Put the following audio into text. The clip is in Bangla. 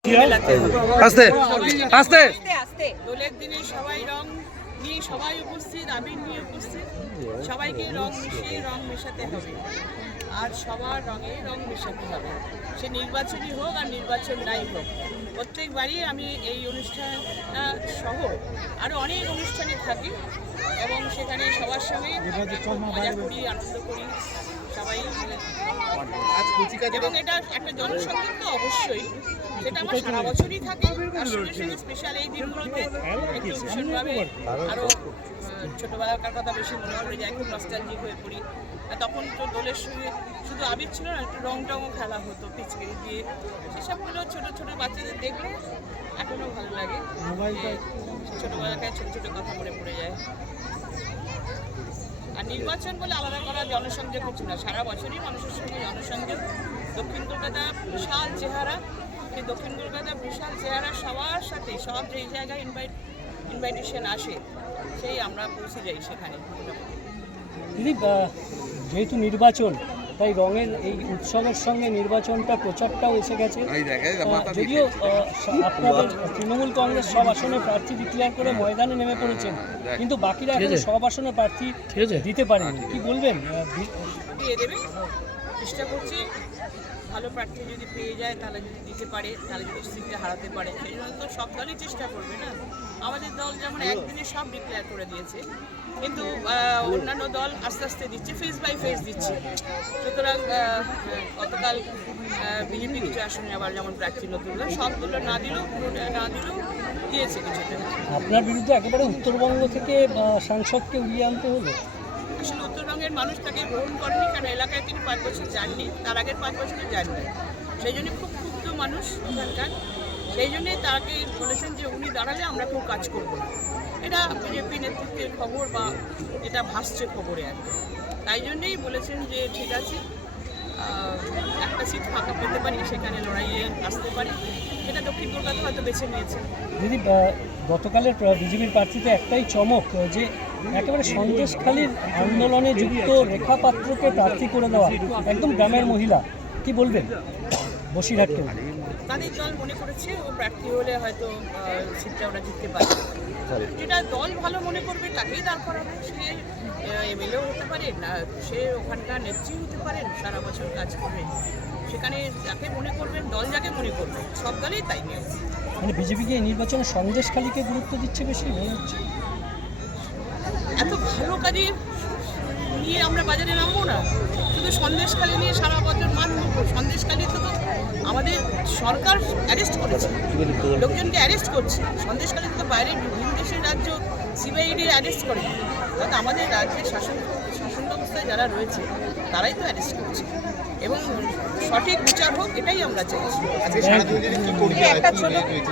আস্তে আস্তে দোলের দিনে সবাই রং নিয়ে সবাই উপস্থিত, আবির নিয়ে উপস্থিত, সবাইকে রং মিশিয়ে রং মেশাতে হবে আর সবার রঙে রং মেশাতে হবে। সে নির্বাচনই হোক আর নির্বাচন নাই হোক, প্রত্যেকবারই আমি এই অনুষ্ঠানটা সহ আরও অনেক অনুষ্ঠানে থাকি এবং সেখানে সবার সঙ্গে মজা করি, আনন্দ করি সবাই। এবং এটা একটা জনসংযোগ তো অবশ্যই, সেটা আমার সারা বছরই থাকে। তার সঙ্গে সঙ্গে স্পেশাল এই দিনগুলোতে একটু ভীষণভাবে আরও ছোটোবেলাকার কথা বেশি মনে পড়ে যায়, খুব নস্টালজিক হয়ে পড়ি। তখন তো দোলের সঙ্গে শুধু আবির ছিল না, একটু রং টংও খেলা হতো পিচকারি দিয়ে। সেসবগুলো ছোটো ছোটো বাচ্চাদের দেখলে এখনও ভালো লাগে, ছোটোবেলাকার ছোটো ছোটো কথা মনে পড়ে যায়। আর নির্বাচন বলে আলাদা করা জনসংযোগ কিছু না, সারা বছরই মানুষের সঙ্গে জনসংযোগ। দক্ষিণ কলকাতা বিশাল চেহারা, সেই দক্ষিণ কলকাতা বিশাল চেহারা সবার সাথে, সব যেই জায়গায় ইনভাইটেশন আসে সেই আমরা পৌঁছে যাই সেখানে। দিদি, যেহেতু নির্বাচন, তাই রঙের এই উৎসবের সঙ্গে নির্বাচনটা প্রচারটাও এসে গেছে। যদিও আপনাদের তৃণমূল কংগ্রেস সব আসনে প্রার্থী ডিক্লেয়ার করে ময়দানে নেমে পড়েছেন, কিন্তু বাকিরা এখন সব আসনে প্রার্থী দিতে পারেনি, কি বলবেন? দিয়ে দেবে, চেষ্টা করছি। ভালো প্রার্থী যদি পেয়ে যায়, তাহলে যদি দিতে পারে, তাহলে যদি সিটে হারাতে পারে, সেই জন্য তো সব দলই চেষ্টা করবে না। আমাদের দল যেমন একদিনে সব ডিক্লেয়ার করে দিয়েছে, কিন্তু অন্যান্য দল আস্তে আস্তে দিচ্ছে, ফেজ বাই ফেজ দিচ্ছে। সুতরাং গতকাল বিজেপি কিছু আসনে আবার যেমন প্রার্থী নতুনগুলো সবগুলো না দিলেও, পুরোটা না দিলেও দিয়েছে কিছুটা। আপনার বিরুদ্ধে একেবারে উত্তরবঙ্গ থেকে সাংসদকে উড়িয়ে আনতে হলো। আসলে উত্তরবঙ্গের মানুষ তাকে গ্রহণ করেনি, কারণ এলাকায় তিনি 5 বছর যাননি, তার আগের 5 বছরে যাননি। সেই জন্য খুব ক্ষুব্ধ মানুষ ওখানকার, সেই জন্যে তাকে বলেছেন যে উনি দাঁড়ালে আমরা কেউ কাজ করবো না। এটা বিজেপি নেতৃত্বের খবর বা এটা ভাসছে খবরে আর কি। তাই জন্যেই বলেছেন যে ঠিক আছে, একটা সিট ফাঁকা পেতে পারি, সেখানে লড়াইয়ে আসতে পারি। এটা দক্ষিণ কলকাতা হয়তো বেছে নিয়েছেন। দিদি, গতকালের বিজেপির প্রার্থীতে একটাই চমক, যে একেবারে সন্দেশখালীর আন্দোলনে যুক্ত রেখা পাত্রকে প্রার্থী করে দেওয়া, একদম গ্রামের মহিলা, কি বলবেন? বসিরহাটকে তাদের দল মনে করেছে ও প্রার্থী হলে হয়তো সিটটা ওরা জিততে পারে। যেটা দল ভালো মনে করবে তাকেই দাঁড় করাবে। সে এমএলএও হতে পারে, না সে ওখানকার নেত্রী হতে পারেন, সারা বছর কাজ করবেন। সেখানে যাকে মনে করবেন, দল যাকে মনে করবে, সব দলেই তাই নিয়ে। মানে বিজেপিকে এই নির্বাচনে সন্দেশখালীকে গুরুত্ব দিচ্ছে বেশি মনে হচ্ছে। এত ভালো কাজে নিয়ে আমরা বাজারে নামবো না, শুধু সন্দেশখালী নিয়ে সারা বছর মানব। সন্দেশখালীতে তো আমাদের সরকার অ্যারেস্ট করেছে, লোকজনকে অ্যারেস্ট করছে। সন্দেশখালীতে তো বাইরে বিভিন্ন দেশের রাজ্য সিবিআইডি অ্যারেস্ট করে, তাতে আমাদের রাজ্যের শাসন ব্যবস্থায় যারা রয়েছে তারাই তো অ্যারেস্ট করছে। এবং সঠিক বিচার হোক, এটাই আমরা চাইছি। একটা ছোট